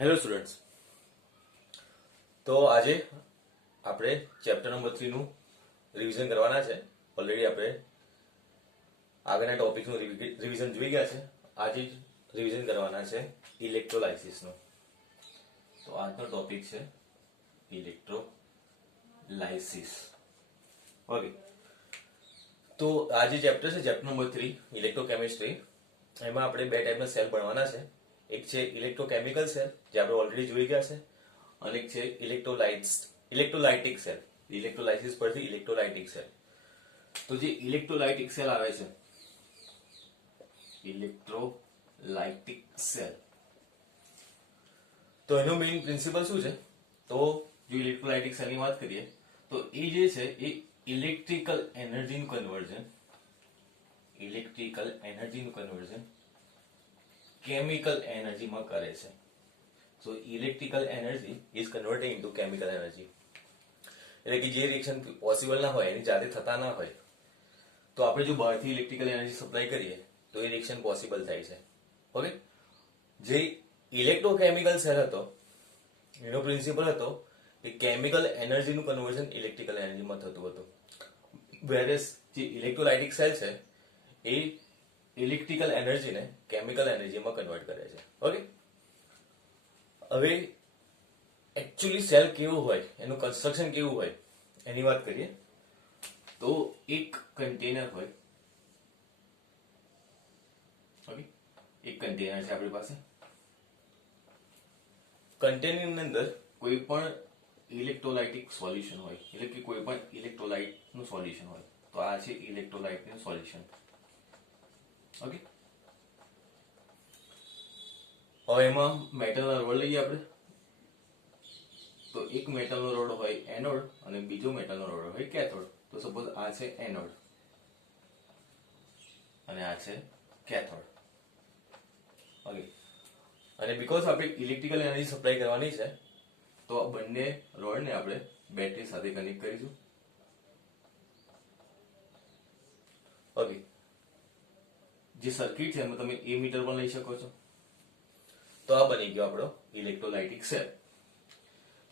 Hello students, તો આજે આપણે ચેપ્ટર નંબર 3 નું રિવિઝન કરવાના છે. ઓલરેડી આપણે આગળના ટોપિકનું રિવિઝન જોઈ ગયા છે. આજે જ રિવિઝન કરવાના છે ઇલેક્ટ્રોલાઇસિસનું. તો આજનો ટોપિક છે ઇલેક્ટ્રોલાઇસિસ. ઓકે, તો આ જે ચેપ્ટર છે ચેપ્ટર નંબર 3 ઇલેક્ટ્રોકેમિસ્ટ્રી, એમાં આપણે બે ટાઈપના સેલ ભણવાના છે. એક છે ઇલેક્ટ્રોકેમિકલ સેલ, જે આપણે ઓલરેડી જોઈ ગયા છે, અને એક છે ઇલેક્ટ્રોલાઇટિક સેલ. ઇલેક્ટ્રોલાઇસિસ પરથી ઇલેક્ટ્રોલાઇટિક સેલ. તો જે ઇલેક્ટ્રોલાઇટિક સેલ આવે છે, ઇલેક્ટ્રોલાઇટિક સેલ, તો એનો મેઇન પ્રિન્સિપલ શું છે? તો જો ઇલેક્ટ્રોલાઇટિક સેલની વાત કરીએ તો એ જે છે એ ઇલેક્ટ્રિકલ એનર્જીનું કન્વર્ઝન કેમિકલ એનર્જીમાં કરે છે. So electrical energy is converted into chemical energy. એટલે કે જે રિએક્શન પોસિબલ ના હોય, એની જાતે થતા ના હોય, તો આપણે જો બહારથી ઇલેક્ટ્રિકલ એનર્જી સપ્લાય કરીએ તો એ રિએક્શન પોસિબલ થાય છે. ઓકે, જે ઇલેક્ટ્રોકેમિકલ સેલ હતો એનો પ્રિન્સિપલ હતો કે કેમિકલ એનર્જીનું કન્વર્ઝન ઇલેક્ટ્રિકલ એનર્જીમાં થતું હતું. વેરેસ જે ઇલેક્ટ્રોલાઇટિક સેલ છે એ ઇલેક્ટ્રિકલ એનર્જીને કેમિકલ એનર્જીમાં કન્વર્ટ કરે છે. ઓકે, હવે એકચ્યુઅલી સેલ કેવું હોય, એનું કન્સ્ટ્રક્શન કેવું હોય એની વાત કરીએ તો એક કન્ટેનર હોય. ઓકે, એક કન્ટેનર છે આપણી પાસે. કન્ટેનરની અંદર કોઈ પણ ઇલેક્ટ્રોલાઇટિક સોલ્યુશન હોય, એટલે કે કોઈ પણ ઇલેક્ટ્રોલાઇટનું સોલ્યુશન હોય. તો આ છે ઇલેક્ટ્રોલાઇટનું સોલ્યુશન. ઓકે, હવે એમાં મેટલના રોડ લઈએ આપણે. તો એક મેટલનો રોડ હોય એનોડ અને બીજો મેટલનો રોડ હોય કેથોડ. તો સપોઝ આ છે એનોડ અને આ છે કેથોડ. ઓકે, અને બીકોઝ આપણે ઇલેક્ટ્રિકલ એનર્જી સપ્લાય કરવાની છે તો આ બંને રોડને આપણે બેટરી સાથે કનેક્ટ કરીશું. ઓકે, જે સર્કિટ છે એમાં તમે એ મીટર પણ લઈ શકો છો. તો આ બની ગયો આપણો ઇલેક્ટ્રોલાઇટિક સેલ.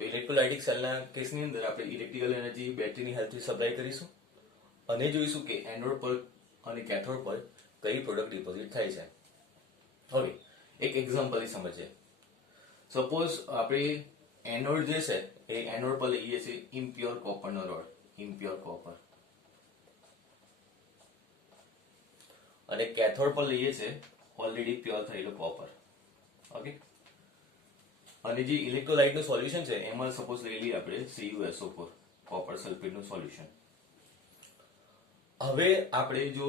તો ઇલેક્ટ્રોલાઇટિક સેલના કેસની અંદર આપણે ઇલેક્ટ્રિકલ એનર્જી બેટરીની હેલ્પથી સપ્લાય કરીશું અને જોઈશું કે એનોડ પર અને કેથોડ પર કઈ પ્રોડક્ટ ડિપોઝિટ થાય છે. ઓકે, એક એક્ઝામ્પલ સમજીએ. સપોઝ આપણે એનોડ જે છે એ એનોડ પર લઈએ છીએ ઇમ્પ્યોર કોપરનો રોડ, ઇમ્પ્યોર કોપર, અને કેથોડ પર લઈએ છીએ ઓલરેડી પ્યોર થયેલો કોપર. ઓકે, અને જે ઇલેક્ટ્રોલાઇટનું સોલ્યુશન છે એમાં સપોઝ લઈ લઈએ આપણે CuSO4, કોપર સલ્ફેટનું સોલ્યુશન. હવે આપણે જો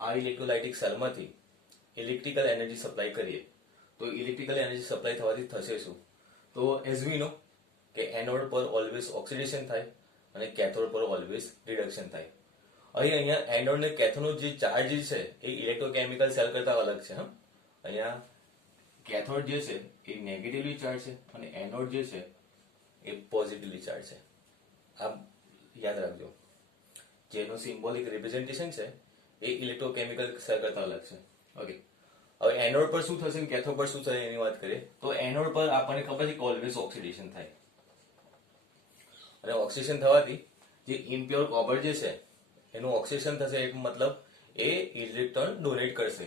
આ ઇલેક્ટ્રોલાઇટિક સેલમાંથી ઇલેક્ટ્રિકલ એનર્જી સપ્લાય કરીએ તો ઇલેક્ટ્રિકલ એનર્જી સપ્લાય થવાથી થશે શું? તો એઝ વી નો કે એનોડ પર ઓલવેઝ ઓક્સિડેશન થાય અને કેથોડ પર ઓલવેઝ રિડક્શન થાય. અહીંયા એનોડ ને કેથોડનો જે ચાર્જ છે એ ઇલેક્ટ્રોકેમિકલ સેલ કરતા અલગ છે. અહીંયા કેથોડ જે છે એ નેગેટિવલી ચાર્જ છે અને એનોડ જે છે એ પોઝિટિવલી ચાર્જ છે. આ યાદ રાખજો. જેનું સિમ્બોલિક રિપ્રેઝન્ટેશન છે એ ઇલેક્ટ્રોકેમિકલ સેલ કરતા અલગ છે. ઓકે, હવે એનોડ પર શું થશે અને કેથોડ પર શું થશે એની વાત કરીએ તો એનોડ પર આપણને ખબર છે કે ઓલવેઝ ઓક્સિડેશન થાય, અને ઓક્સિડેશન થવાથી જે ઇમ્પ્યોર કોપર જે છે એનું ઓક્સિડેશન થશે, એક મતલબ એ ઇલેક્ટ્રોન ડોનેટ કરશે.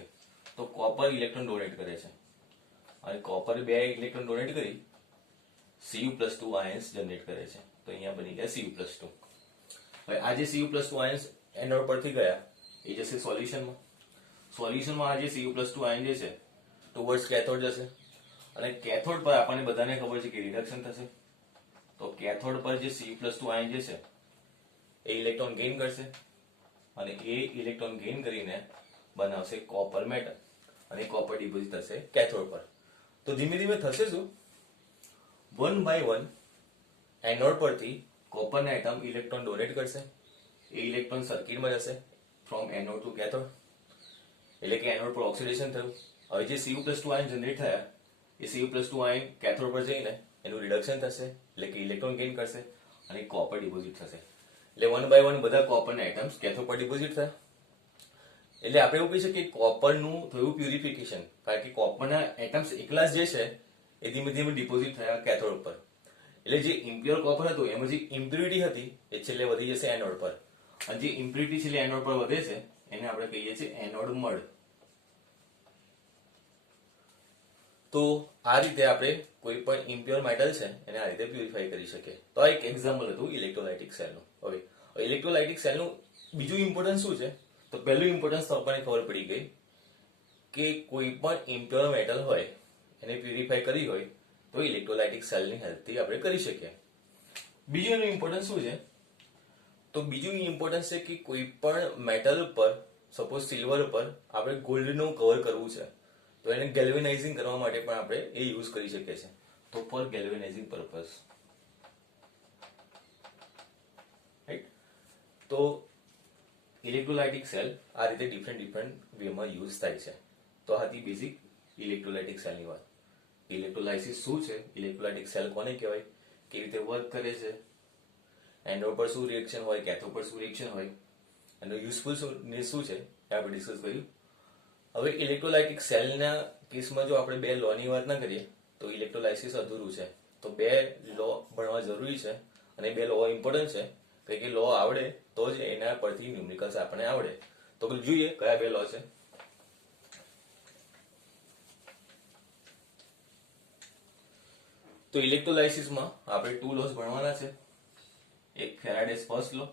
તો કોપર ઇલેક્ટ્રોન ડોનેટ કરે છે અને કોપર બે ઇલેક્ટ્રોન ડોનેટ કરી Cu+2 આયન્સ જનરેટ કરે છે. તો અહીંયા બની ગયા Cu+2. હવે આ જે Cu+2 આયન્સ એનોડ પરથી ગયા એ જશે સોલ્યુશનમાં. સોલ્યુશનમાં આ જે Cu+2 આયન જે છે ટુવર્ડ્સ કેથોડ જશે, અને કેથોડ પર આપણને બધાને ખબર છે કે રિડક્શન થશે. તો કેથોડ પર જે Cu+2 આયન જે છે એ ઇલેક્ટ્રોન ગેઇન કરશે અને એ ઇલેક્ટ્રોન ગેઇન કરીને બનાવશે કોપર મેટલ, અને કોપર ડિપોઝિટ થશે કેથોડ પર. તો ધીમે ધીમે થશે શું? 1 by 1 એનોડ પરથી કોપરના એટમ ઇલેક્ટ્રોન ડોનેટ કરશે. એ ઇલેક્ટ્રોન સર્કિટમાં જશે ફ્રોમ એનોડ ટુ કેથોડ, એટલે કે એનોડ પર ઓક્સિડેશન થયું. હવે જે Cu+2 આયન જનરેટ થયા એ Cu+2 આયન કેથોડ પર જઈને એનું રિડક્શન થશે, એટલે કે ઇલેક્ટ્રોન ગેઇન કરશે અને કોપર ડિપોઝિટ થશે. એટલે 1 by 1 બધા કોપરના એટમ્સ કેથોડ પર ડિપોઝિટ થયા. એટલે આપણે એવું કહી શકીએ કે કોપરનું થયું પ્યુરિફિકેશન, કારણ કે કોપરના એટમ્સ એકલા જ જે છે એ ધીમે ધીમે ડિપોઝિટ થયા કેથોડ ઉપર. એટલે જે ઇમ્પ્યોર કોપર હતું એમાં જે ઇમ્પ્યુરિટી હતી એ છેલ્લે વધી જશે એનોડ પર, અને જે ઇમ્પ્યુરિટી છેલ્લે એનોડ પર વધે છે એને આપણે કહીએ છીએ એનોડ મડ. તો આ રીતે આપણે કોઈ પણ ઇમ્પ્યોર મેટલ છે એને આ રીતે પ્યુરિફાઈ કરી શકીએ. તો આ એક એક્ઝામ્પલ હતું ઇલેક્ટ્રોલાઇટિક સેલનું. હવે ઇલેક્ટ્રોલાઇટિક સેલનું બીજું ઇમ્પોર્ટન્સ શું છે? તો પહેલું ઇમ્પોર્ટન્સ તો આપણને ખબર પડી ગઈ કે કોઈ પણ ઇમ્પ્યોર મેટલ હોય એને પ્યુરિફાઈ કરી હોય તો ઇલેક્ટ્રોલાઇટિક સેલની હેલ્પથી આપણે કરી શકીએ. બીજું એનું ઇમ્પોર્ટન્સ શું છે? તો બીજું ઇમ્પોર્ટન્સ છે કે કોઈ પણ મેટલ પર, સપોઝ સિલ્વર પર આપણે ગોલ્ડનું કવર કરવું છે તો એને ગેલ્વેનાઇઝિંગ કરવા માટે પણ આપણે એ યુઝ કરી શકીએ છીએ. તો ફોર ગેલ્વેનાઇઝિંગ પર્પઝ, રાઈટ. તો ઇલેક્ટ્રોલાઇટિક સેલ આ રીતે ડિફરન્ટ વેમાં યુઝ થાય છે. તો આ હતી બેઝિક ઇલેક્ટ્રોલાઇટિક સેલની વાત. ઇલેક્ટ્રોલાઇસિસ શું છે, ઇલેક્ટ્રોલાઇટિક સેલ કોને કહેવાય, કેવી રીતે વર્ક કરે છે, એનોડ પર શું રિએક્શન હોય, કેથોડ પર શું રિએક્શન હોય, એનો યુઝફુલ શું છે એ આપણે ડિસ્કસ કર્યું. હવે ઇલેક્ટ્રોલાઇટિક સેલના કેસમાં જો આપણે બે લોની વાત ના કરીએ તો ઇલેક્ટ્રોલાઇસિસ અધૂરું છે. તો બે લો ભણવા જરૂરી છે, અને બે લો ઇમ્પોર્ટન્ટ છે કે લો આવડે તો જ એના પરથી ન્યુમેરિકલ્સ આપણને આવડે. તો જોઈએ કયા બે લો છે. તો ઇલેક્ટ્રોલાઇસિસમાં આપણે ટુ લોસ ભણવાના છે. એક ફેરાડેસ ફર્સ્ટ લો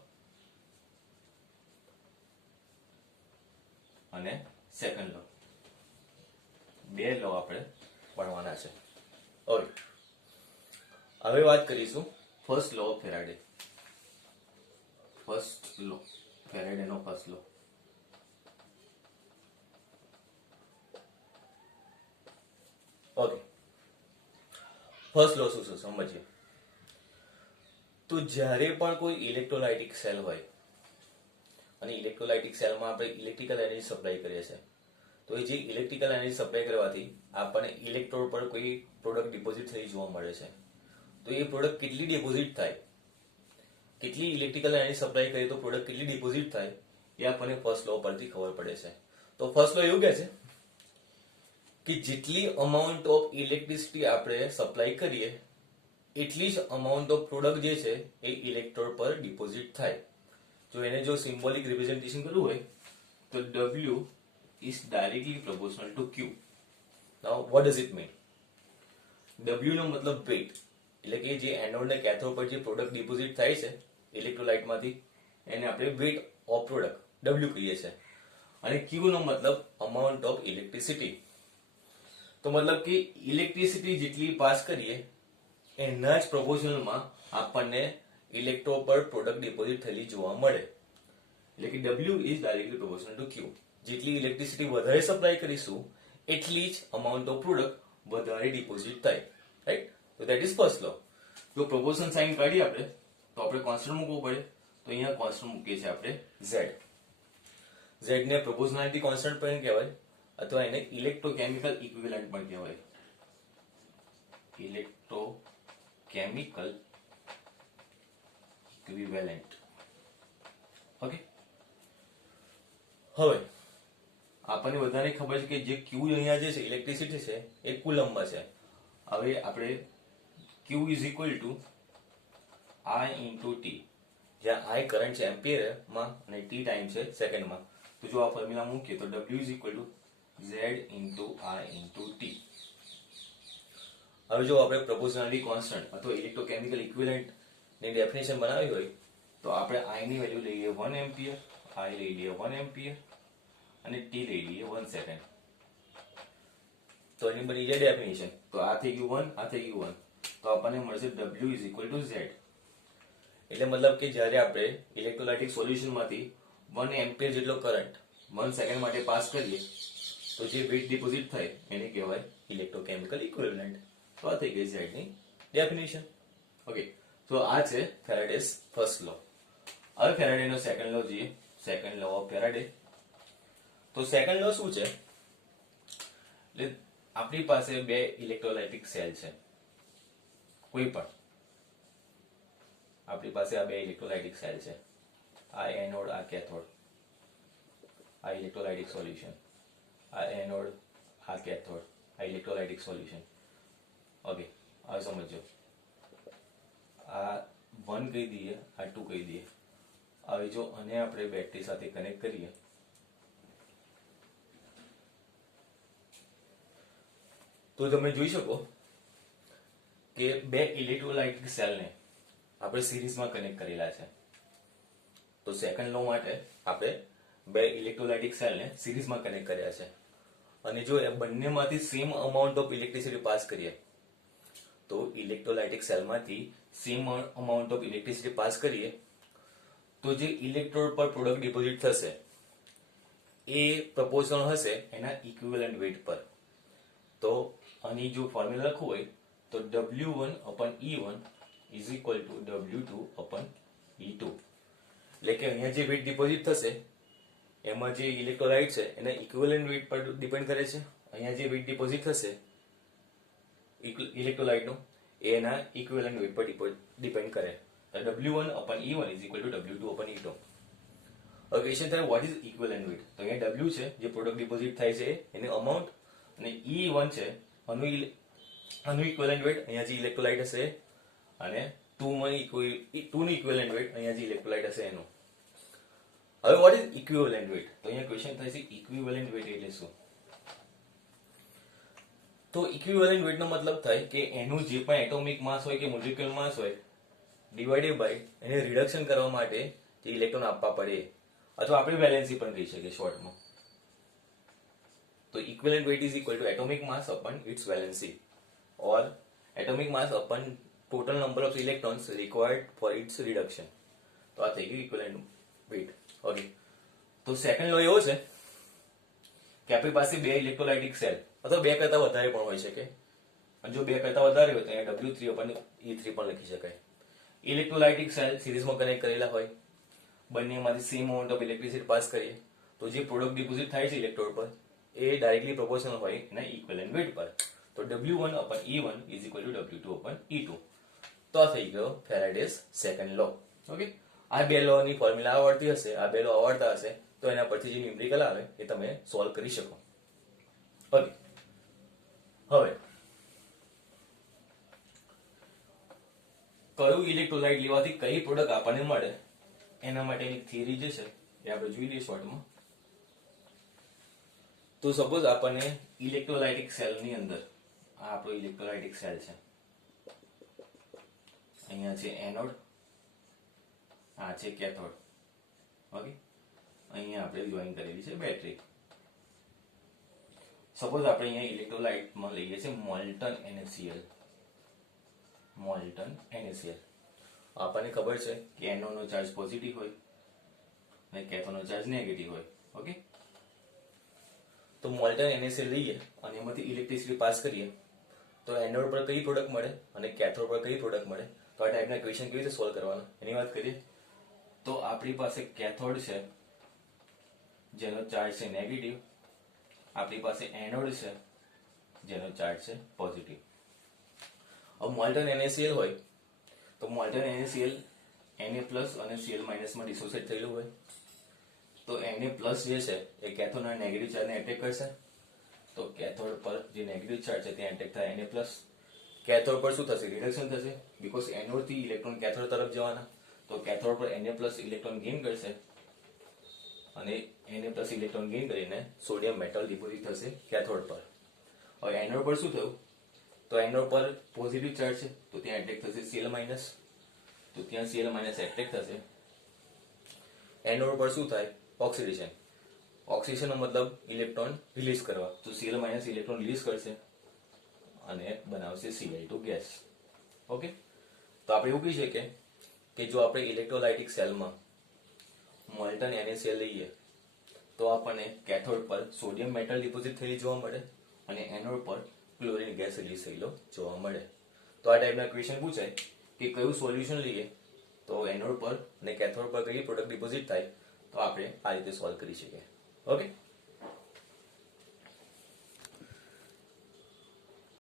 અને સેકન્ડ લો. બે લો આપણે ભણવાના છે. હવે વાત કરીશું first law of Faraday. First law, ફેરાડેનો first law. Okay, first law શું છે સમજીએ. તો જ્યારે પણ કોઈ ઇલેક્ટ્રોલાઇટિક સેલ હોય અને ઇલેક્ટ્રોલાઇટિક સેલમાં આપણે ઇલેક્ટ્રિકલ એનર્જી સપ્લાય કરીએ છીએ, તો એ જે ઇલેક્ટ્રિકલ એનર્જી સપ્લાય કરવાથી આપણને ઇલેક્ટ્રોડ પર કોઈ પ્રોડક્ટ ડિપોઝિટ થઈ જોવા મળે છે. તો એ પ્રોડક્ટ કેટલી ડિપોઝિટ થાય, કેટલી ઇલેક્ટ્રિકલ એનર્જી સપ્લાય કરીએ તો પ્રોડક્ટ કેટલી ડિપોઝિટ થાય એ આપણને ફર્સ્ટ લો પરથી ખબર પડે છે. તો ફર્સ્ટ લો એવું કહે છે કે જેટલી અમાઉન્ટ ઓફ ઇલેક્ટ્રિસિટી આપણે સપ્લાય કરીએ એટલી જ અમાઉન્ટ ઓફ પ્રોડક્ટ જે છે એ ઇલેક્ટ્રોડ પર ડિપોઝિટ થાય. જો સિમ્બોલિક રિપ્રેઝન્ટેશન કરવું હોય તો W is directly proportional to Q. Now what does it mean? W નો મતલબ વેઇટ, એટલે કે જે એનોડ ને કેથોડ પર જે પ્રોડક્ટ ડિપોઝિટ થાય છે ઇલેક્ટ્રોલાઇટમાંથી એને આપણે વેઇટ ઓફ પ્રોડક્ટ W કહીએ છીએ. અને Q નો મતલબ અમાઉન્ટ ઓફ ઇલેક્ટ્રિસિટી. તો મતલબ કે ઇલેક્ટ્રિસિટી જેટલી પાસ કરીએ એના જ પ્રોપોર્શનલમાં આપણને ઇલેક્ટ્રોડ પર પ્રોડક્ટ ડિપોઝિટ થયેલી જોવા મળે. એટલે કે W is directly proportional to Q. જેટલી ઇલેક્ટ્રિસિટી વધારે સપ્લાય કરીશું એટલી જ અમાઉન્ટ ઓફ પ્રોડક્ટ વધારે ડિપોઝિટ થાય, રાઈટ. તો ધેટ ઇઝ ફર્સ્ટ લો. જો પ્રોપોર્શન સાઇન કાઢીએ આપણે તો આપણે કોન્સ્ટન્ટ મૂકવું પડે. તો અહીંયા કોન્સ્ટન્ટ મૂકીએ છીએ આપણે Z. Z ને પ્રોપોર્શનાલિટી કોન્સ્ટન્ટ પણ કહેવાય અથવા એને ઇલેક્ટ્રોકેમિકલ ઇક્વિવેલન્ટ પણ કહેવાય. Electrochemical equivalent. ઓકે. હવે આપણને બધાને ખબર છે કે જે Q અહીંયા જે છે ઇલેક્ટ્રિસિટી છે એ કુલમ્બમાં છે. હવે આપણે Q is equal to I into T, જ્યાં I કરંટ છે એમ્પિયરમાં અને T ટાઈમ છે સેકન્ડમાં. તો જો આ ફોર્મ્યુલા મૂકીએ તો W is equal to Z into I into T. હવે જો આપણે પ્રોપોર્શનાલિટી કોન્સ્ટન્ટ અથવા ઇલેક્ટ્રોકેમિકલ ઇક્વિવેલન્ટ ની ડેફિનેશન બનાવી હોય તો આપણે I ની વેલ્યુ લઈએ 1 એમ્પિયર, I લઈ લઈએ 1 એમ્પિયર અને T લઈ લઈએ 1 સેકન્ડ. તો એની બની જાય ડેફિનેશન. તો આ થઈ ગયું 1, આ થઈ ગયું 1. તો આપણને મળશે W is equal to Z. એટલે મતલબ કે જ્યારે આપણે ઇલેક્ટ્રોલાઇટિક સોલ્યુશનમાંથી 1 એમ્પિયર જેટલો કરંટ 1 સેકન્ડ માટે પાસ કરીએ તો જે વેટ ડિપોઝિટ થાય એને કહેવાય ઇલેક્ટ્રોકેમિકલ ઇક્વિવેલન્ટ. તો આ થઈ ગઈ Z ની ડેફિનેશન. ઓકે. તો આ છે ફેરાડેસ ફર્સ્ટ લો. હવે ફેરાડેનો સેકન્ડ લો જોઈએ. Second law of Faraday. તો સેકન્ડ લો શું છે? એટલે આપણી પાસે બે ઇલેક્ટ્રોલાઇટિક સેલ છે. કોઈ પણ આપણી પાસે આ બે ઇલેક્ટ્રોલાઇટિક સેલ છે. આ એનોડ, આ કેથોડ. આ ઇલેક્ટ્રોલાઇટિક સોલ્યુશન. આ એનોડ, આ કેથોડ. આ ઇલેક્ટ્રોલાઇટિક સોલ્યુશન. ઓકે, હવે સમજો, આ 1 કહી દઈએ, આ 2 કહી દઈએ. હવે જો આને આપણે બેટરી સાથે કનેક્ટ કરીએ તો તમે જોઈ શકો કે બે ઇલેક્ટ્રોલાઇટિક સેલને આપણે સિરીઝમાં કનેક્ટ કરેલા છે. તો સેકન્ડ લો માટે આપણે બે ઇલેક્ટ્રોલાઇટિક સેલને સિરીઝમાં કનેક્ટ કર્યા છે, અને જો એ બંનેમાંથી same amount of electricity pass કરીએ તો ઇલેક્ટ્રોલાઇટિક સેલમાંથી same amount of electricity pass કરીએ તો જે ઇલેક્ટ્રોડ પર પ્રોડક્ટ ડિપોઝિટ થશે એ પ્રપોર્શનલ હશે એના ઇક્વિવેલન્ટ વેઇટ પર. તો આની જો ફોર્મ્યુલા લખવું હોય તો W1/E1 is equal two W2/E2. એટલે કે અહીંયા જે વેઇટ ડિપોઝિટ થશે એમાં જે ઇલેક્ટ્રોલાઇટ છે એના ઇક્વિવેલન્ટ વેઇટ પર ડિપેન્ડ કરે છે. અહીંયા જે વેઇટ ડિપોઝિટ થશે ઇલેક્ટ્રોલાઇટનું એના ઇક્વિવેલન્ટ વેઇટ પર ડિપેન્ડ કરે. W1/E1 is equal to W2/E2. હવે ક્વેશ્ચન થાય વોટ ઇઝ ઇક્વિવેલન્ટ વેઇટ. તો અહીંયા W છે જે પ્રોડક્ટ ડિપોઝિટ થાય છે એની અમાઉન્ટ, અને E1 છે આનું ઇક્વિવેલન્ટ વેઇટ, અહીંયા જે ઇલેક્ટ્રોલાઇટ હશે, અને 2 નું ઇક્વિવેલન્ટ વેઇટ અહીંયા જે ઇલેક્ટ્રોલાઇટ હશે એનું. હવે વોટ ઇઝ ઇક્વિવેલન્ટ વેઇટ. તો અહીંયા ક્વેશ્ચન થાય છે ઇક્વિવેલન્ટ વેઇટ એટલે શું. તો ઇક્વિવેલન્ટ વેઇટ નો મતલબ થાય કે એનું જે પણ એટોમિક માસ હોય કે મોલિક્યુલર માસ હોય ડિવાઇડેડ બાય એને રિડક્શન કરવા માટે જે ઇલેક્ટ્રોન આપવા પડે, અથવા આપણે વેલેન્સી પણ કહી શકીએ શોર્ટમાં. તો equivalent weight is equal to atomic mass upon its valency, or atomic mass upon total number of electrons required for its reduction. તો આ થઈ ગયું ઇક્વિવેલન્ટ વેઇટ. ઓકે, તો સેકન્ડ લો એવો છે કે આપણી પાસે બે ઇલેક્ટ્રોલાઇટિક સેલ અથવા બે કરતા વધારે પણ હોઈ શકે, અને જો બે કરતા વધારે હોય તો અહીંયા W3/E3 પણ લખી શકાય. ઇલેક્ટ્રોલાઇટિક સેલ સિરીઝમાં કનેક્ટ કરેલા હોય, બંનેમાંથી same amount of electricity pass કરીએ તો જે પ્રોડક્ટ ડિપોઝિટ થાય છે ઇલેક્ટ્રોડ પર એ ડાયરેક્ટલી પ્રોપોર્શનલ હોય એના ઇક્વિવેલન્ટ વેઇટ પર. તો W1/E1 is equal two W2/E2. તો આ થઈ ગયો ફેરાડેઝ સેકન્ડ લો. ઓકે, આ બે લો ની ફોર્મ્યુલા આવડતી હશે, આ બે લો આવડતા હશે તો એના પરથી જે ન્યુમેરિકલ આવે એ તમે સોલ્વ કરી શકો. ઓકે, હવે કયું ઇલેક્ટ્રોલાઇટ લેવાથી કઈ પ્રોડક્ટ આપણને મળે એના માટેની થિયરી જે છે એ આપણે જોઈ લઈએ શોર્ટમાં. તો સપોઝ આપણને ઇલેક્ટ્રોલાઇટિક સેલ ની અંદર આ આપણો ઇલેક્ટ્રોલાઇટિક સેલ છે, અહીંયા છે એનોડ, આ છે કેથોડ. ઓકે, અહીંયા આપણે જોઈન કરેલી છે બેટરી. સપોઝ આપણે અહીંયા ઇલેક્ટ્રોલાઇટમાં લઈએ છીએ મોલ્ટન NaCl. મોલ્ટન NaCl આપણને ખબર છે કે એનોડ નો ચાર્જ પોઝિટિવ હોય અને કેથોડ નો ચાર્જ નેગેટિવ હોય. ઓકે, તો મોલ્ટન NaCl લઈએ અને એમાંથી ઇલેક્ટ્રિસિટી પાસ કરીએ તો એનોડ પર કઈ પ્રોડક્ટ મળે અને કેથોડ પર કઈ પ્રોડક્ટ મળે. તો આ ટાઈપના ક્વેશ્ચન કેવી રીતે સોલ્વ કરવાના એની વાત કરીએ તો આપણી પાસે કેથોડ છે જેનો ચાર્જ છે નેગેટિવ, આપણી પાસે એનોડ છે જેનો ચાર્જ છે પોઝિટિવ. હવે મોલ્ટન NaCl હોય તો મોલ્ટન NaCl Na+ અને Cl- માં ડિસોસિએટ થયેલું હોય તો Na+ જે છે એ કેથોડના નેગેટિવ ચાર્જને એટેક કરશે. તો કેથોડ પર જે નેગેટિવ ચાર્જ છે તે એટેક થાય Na+. કેથોડ પર શું થશે? રિડક્શન થશે, બીકોઝ એનોડ થી ઇલેક્ટ્રોન કેથોડ તરફ જવાના. તો કેથોડ પર Na+ ઇલેક્ટ્રોન ગેઇન કરશે અને Na+ ઇલેક્ટ્રોન ગેઇન કરીને સોડિયમ મેટલ ડિપોઝિટ થશે કેથોડ પર. હવે એનોડ પર શું થયું? તો એનોડ પર પોઝિટિવ ચાર્જ છે તો ત્યાં એટેક થશે Cl-, તો ત્યાં Cl- એટેક થશે. એનોડ પર શું થાય? ઓક્સિડેશન. ઓક્સિડેશન નો મતલબ ઇલેક્ટ્રોન રિલીઝ કરવા, તો Cl- ઇલેક્ટ્રોન રિલીઝ કરશે અને બનાવશે Cl2 ગેસ. ઓકે, તો આપણે એવું કહી શકીએ કે જો આપણે ઇલેક્ટ્રોલાઇટિક સેલમાં મોલ્ટન NaCl લઈએ તો આપણને કેથોડ પર સોડિયમ મેટલ ડિપોઝિટ થયેલી જોવા મળે અને એનોડ પર ક્લોરીન ગેસ રિલીઝ થયેલો જોવા મળે. તો આ ટાઈપના ક્વેશ્ચન પૂછાય કે કયું સોલ્યુશન લઈએ તો એનોડ પર અને કેથોડ પર કઈ પ્રોડક્ટ ડિપોઝિટ થાય, તો આપણે આ રીતે સોલ્વ કરી શકીએ. ઓકે.